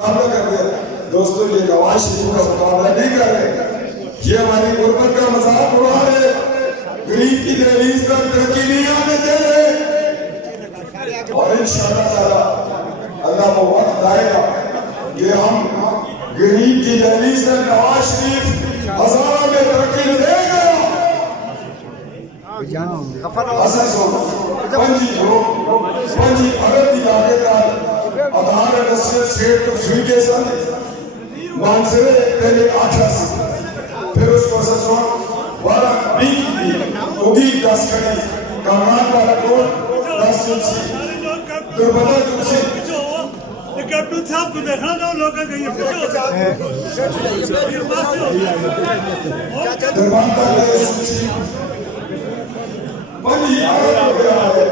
دوستو یہ نواز شریف کا مقابلہ نہیں کر رہے، یہ ہماری غربت کا مذاق اڑا رہے، غریب کی دہلیز پر ترقی نہیں آنے دے رہے، اور انشاءاللہ تعالی اللہ کو وقت آئے گا کہ ہم غریب کی دہلیز پر نواز شریف ہزاروں میں ترقی دے گا۔ حسن سو پنجی اگر دی آگے دار ادھار رسل سیٹ تو سوئی کے سن مانسرے پہلے 8 پھر اس کو سسوان وارا بھی اگی 10 کھڑی کامان والا کوٹ 10 سلسی تو بدا جلسی کیپٹن صاحب کو دیکھنا دو لوگوں کا یہ دربان کا لئے سلسی پنجی اگر ہو گیا ہے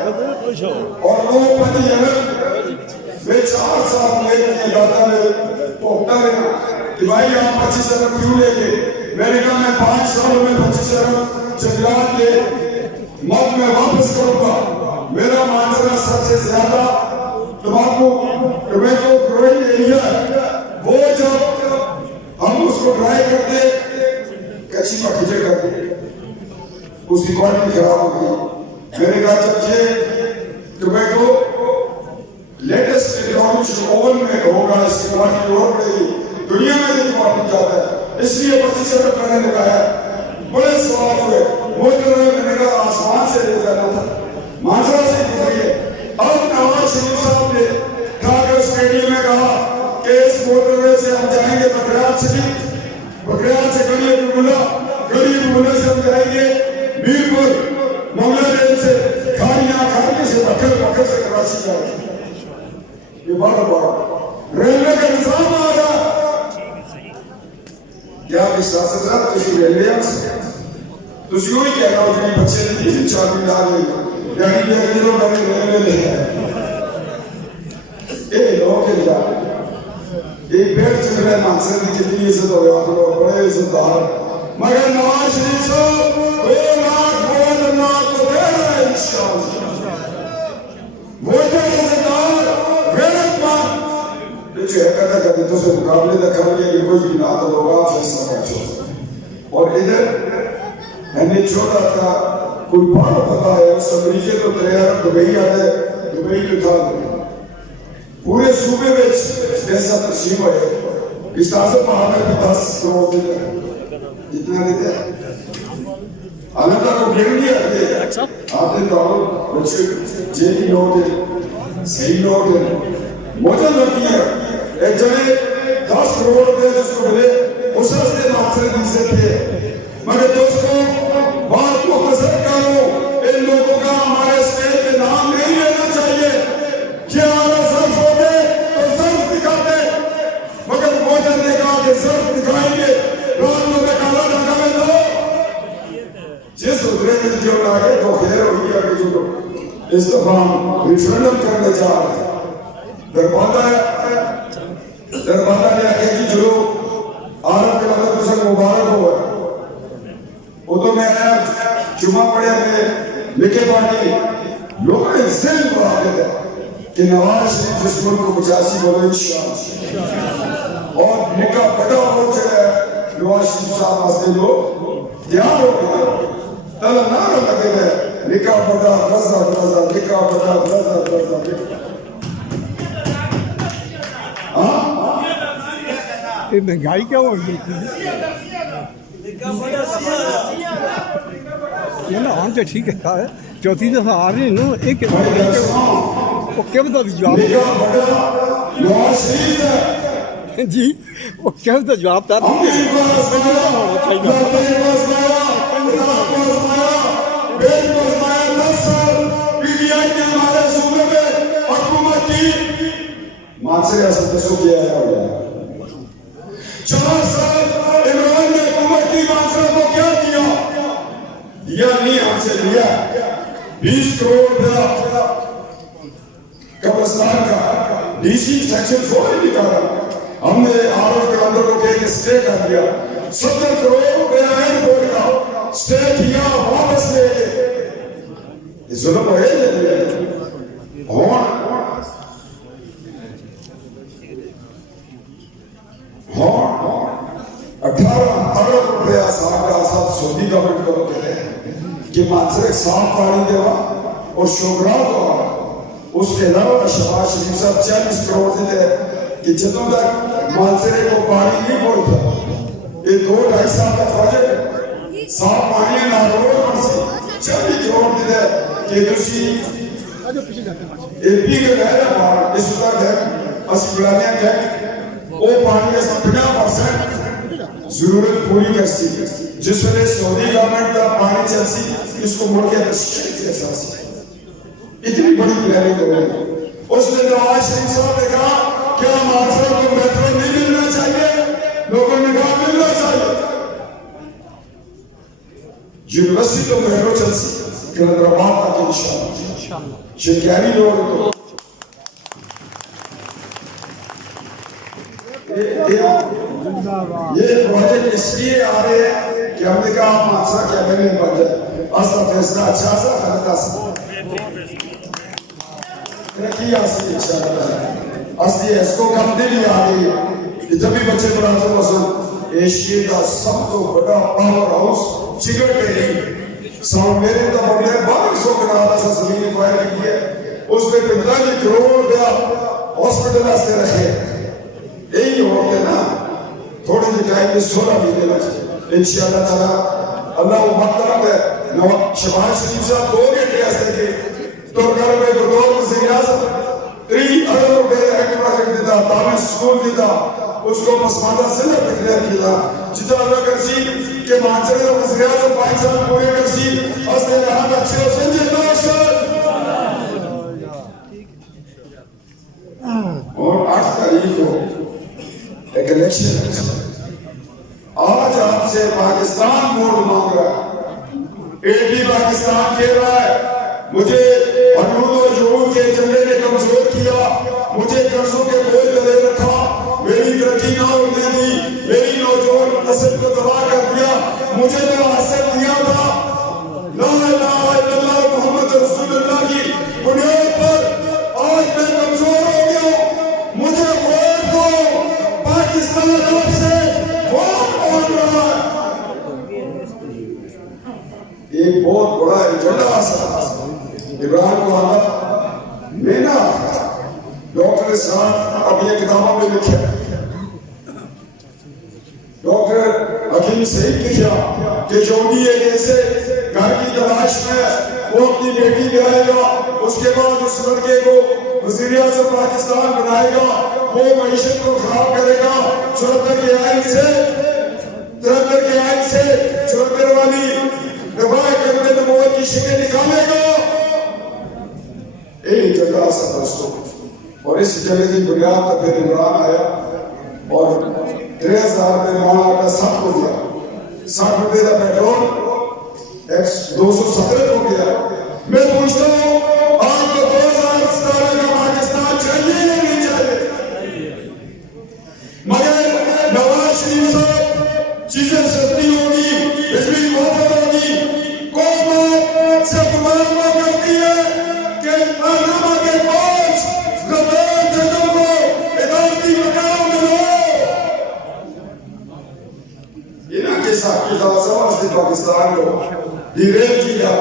اور وہ پنجی اگر میں 4 سال میں یہ گاتا ہے پوکتا ہے کہ بھائی آپ 25 ارب کیوں لے گے؟ میں نے کہا میں 5 سالوں میں 25 ارب جنگلات کے ملک میں واپس کروں گا۔ میرا مانسرہ سب سے زیادہ ٹماکو ٹومیٹو گروئنگ ایریا ہے، وہ جب ہم اس کو ڈرائی کرتے کچھی پکھجے کرتے اس کی کوالٹی خراب ہو گئی۔ میں نے کہا جب یہ ٹومیٹو لیٹسٹ ٹیکنالوجی اوون میں ہوگا اس کی کوالٹی اور بڑھے گی، دنیا میں بھی کوالٹی جاتا ہے، اس لیے 25 ارب میں نے لگایا۔ بڑے سوال ہوئے، موجود میں نے کہا آسمان سے لے جانا تھا، مانسرہ سے گزریے۔ اب نواز شریف صاحب نے ڈھاکہ اسٹیڈیم میں کہا کہ اس موٹر وے سے ہم جائیں گے بکریات شریف، بکریات سے گڑی بمولہ، گڑی بمولہ سے ہم جائیں گے میرپور، منگلہ دین سے کھاڑیاں کھاڑی سے بکر سے کراچی جائیں گے۔ یہ بار ریلوے کا نظام آ رہا، کیا آپ اس طرح سے رہا کسی ریلوے آن سے تو یوں ہی کہہ رہا ہو کہ بچے نہیں چاہتی ڈال گئی یعنی یہ اگلیوں میں نے ریلوے نہیں ہے اے لوگ کے جا ایک بیٹھ چل رہے مانسر کی جتنی عزت ہو گیا تو بڑے عزت دار مگر نواز شریف صاحب 2 لاکھ ووٹ اللہ کو دے رہا ہے انشاءاللہ۔ ووٹر عزت دار غیرت مند جو ہے کہتا کرتے تو سے مقابلے دا کر لیا کہ کوئی بھی نہ تو ہوگا فیصلہ کا چھوڑ اور ادھر ہمیں چھوڑا تھا کوئی بارو پتا ہے اس امریکے تو تریار دبئی آدھے دبئی کو تھا پورے صوبے میں ایسا تقسیم ہے اس طرح سے پہاڑ میں 10 کروڑ دیتے ہیں جتنا دیتے ہیں اللہ کو گھر نہیں آتے آتے تو بچے جیلی نوٹ ہے صحیح نوٹ ہے موجود ہوتی ہے ایک جنے 10 کروڑ دے جس کو ملے اس رستے مانسرے دیسے تھے مگر دوستوں بات کو قصر کرو ان لوگوں کا ہمارے اسٹیٹ میں نام نہیں لینا چاہیے کہ آرہ ظرف ہو گئے تو ظرف دکھاتے مگر موجود نے کہا کہ ظرف دکھائیں گے رات میں کالا ڈھاکہ میں دو جس ادھرے میں جو لائے تو خیر ہوئی ہے کہ جو استفام ریفرنڈم کرنے جا رہے ہیں دربادہ نے آگے کی جو عالم کے مدد اسے مبارک ہوا وہ تو میں آیا جمعہ پڑھے ہمیں لکھے پاٹی لوگوں نے ذہن کو آگے دے کہ نواز شریف اس ملک کو 85 بولو انشاءاللہ اور نکاح بڑا ہو چکا ہے نواز شریف صاحب واسطے لوگ تیار ہو گئے طلب نہ لگے گئے نکاح بڑا رضا رضا نکاح بڑا رضا رضا یہ مہنگائی کیا ہو گئی یہ نا آن تو ٹھیک ہے چوتھی دفعہ آ رہے ہیں نا ایک وہ کیا بتا جواب جی وہ کیا بتا جواب تھا مانسرے حسن تسو کیا ہے 4 سال عمران نے حکومت کی مانسرہ کو کیا دیا دیا نہیں ہم سے لیا 20 کروڑ دیا قبرستان کا ڈی سی سیکشن 4 ہی نکالا ہم نے عارف کے اندر کو ایک اسٹے کر دیا 70 کروڑ روپے آئین بورڈ کا اسٹے کیا واپس لے کے ظلم ہے 18 अरब रुपया साहब का साथ सऊदी गवर्नमेंट को कहते हैं कि मानसर साफ पानी देवा और शोगरा को उसके अलावा शहबाज शरीफ साहब 40 करोड़ देते कि जदों तक मानसरे को पानी नहीं पहुंचता, ये 2-2.5 साल का प्रोजेक्ट है, साफ पानी ना रोड पर से 40 करोड़ देते कि तुसी एपी के गए ना बाहर इस तरह है अस्पतालियां गए वो पानी का 50% जरूरत पूरी करती है। जिस वेले सऊदी गवर्नमेंट का पानी चलसी इसको मुड़ के कैसा इतनी बड़ी प्लानिंग हो रही। उसने नवाज शरीफ साहब ने कहा क्या मानसर को मेट्रो नहीं मिलना चाहिए, लोगों ने कहा मिलना चाहिए। यूनिवर्सिटी तो मेट्रो चलसी किलंदराबाद तक इंशाअल्लाह शिकारी लोग तो ये प्रोजेक्ट इसलिए आ रहे हैं कि हमने कहा मानसर क्या बने बन जाए असला फैसला अच्छा सा हल्का सा तरक्की हासिल इंशाअल्लाह। असली इसको कम नहीं आ रही है जब भी बच्चे पढ़ाते मसलन एशिया का सब तो बड़ा power house chicken dairy sound मेरे तो बड़े 1200 कनाल से जमीन एक्वायर की है, उसमें 45 करोड़ रुपया हॉस्पिटल से रखे। यही होते ना थोड़ी सी टाइम में 16 महीने लगे इंशाअल्लाह ताला। अल्लाह मुबारक है शहबाज शरीफ साहब 2 घंटे ऐसे थे तो घर में बतौर वज़ीर आज़म 3 अरब रुपए एक प्रोजेक्ट देता, तामीर स्कूल देता, उसको पसमानदा से न डिक्लेयर किया जितना अल्लाह करसी के मानसर का वज़ीर आज़म 5 साल पूरे करसी असले रहा अच्छे हो संजय दोस्त। और 8 तारीख को एक इलेक्शन, आज आपसे पाकिस्तान वोट मांग रहा है, एपी पाकिस्तान खेल रहा है। मुझे हदूद और जुहूद के एजेंडे ने कमजोर किया, मुझे कर्जों के बोझ गले रखा, मेरी तरक्की ना होने दी, मेरी नौजवान नस्ल को तबाह कर दिया। मुझे तो हासिल दिया था ला इलाहा इल्लल्लाह मुहम्मद रसूलुल्लाह की बुनियाद पर, आज मैं कमजोर हो गया। मुझे वोट दो, पाकिस्तान आपसे वोट मांग रहा है। ये बहुत बड़ा एजेंडा इब्राहिम को आना लेना डॉक्टर साहब अब ये किताबों में लिखे, डॉक्टर हकीम सईद लिखा कि जोड़ी एक ऐसे घर की तलाश में वो अपनी बेटी ले आएगा, उसके बाद उस लड़के को वज़ीर आज़म पाकिस्तान बनाएगा, वो मईशत को खराब करेगा, 74 के आइन से 73 के आइन से 74 वाली दफा करने नबूवत की शिकें निकालेगा। एक जगह सा दोस्तों, और इस जगह की बुनियाद पर फिर इमरान आया और 3000 रुपये माना का सब हो गया, 60 रुपये का पेट्रोल 217 हो गया। मैं पूछता हूँ आपको 2017 का पाकिस्तान चाहिए या नहीं चाहिए? मगर नवाज शरीफ साहब चीजें सस्ती होगी, बिजली मुफ्त होगी, कौम से गुमान करती है कि पानामा के 5 गद्दार जजों को इदारती मकाम में लो। इन्हां के साथ की समझते पाकिस्तान को डिरेल किया,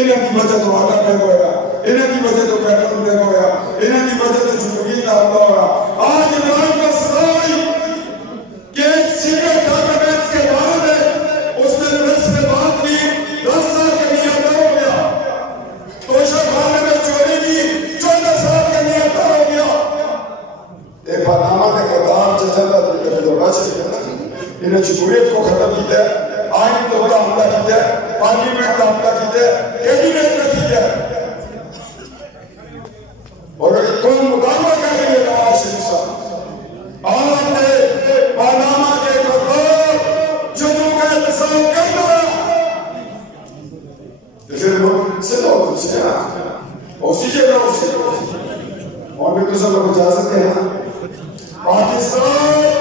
इन्हां की वजह तो आटा में होया, इन्हां की वजह तो पेट्रोल में होया, इन्हां की वजह तो जिंदगी का हमला होया। आज इमरान का सजाई कि सीनियर डॉक्यूमेंट्स के बारे में उसने प्रेस में बात की, 10 साल का नियादा हो गया, तोशा खाने में चोरी की 14 साल का नियादा हो गया। ये पानामा के गद्दार जजला तो बच इन्हें जमहूरियत को खत्म किया, आइन तो बड़ा हमला किया, पार्लियामेंट का हमला किया, कैबिनेट में किया, और कोई मुकाबला कर रही है नवाज शरीफ साहब। आपने पानामा के गद्दार जजों का इंतजाम करना, फिर लोग से लो तुझसे उसी जगह उसे और भी तो सब लोग इजाजत देना। पाकिस्तान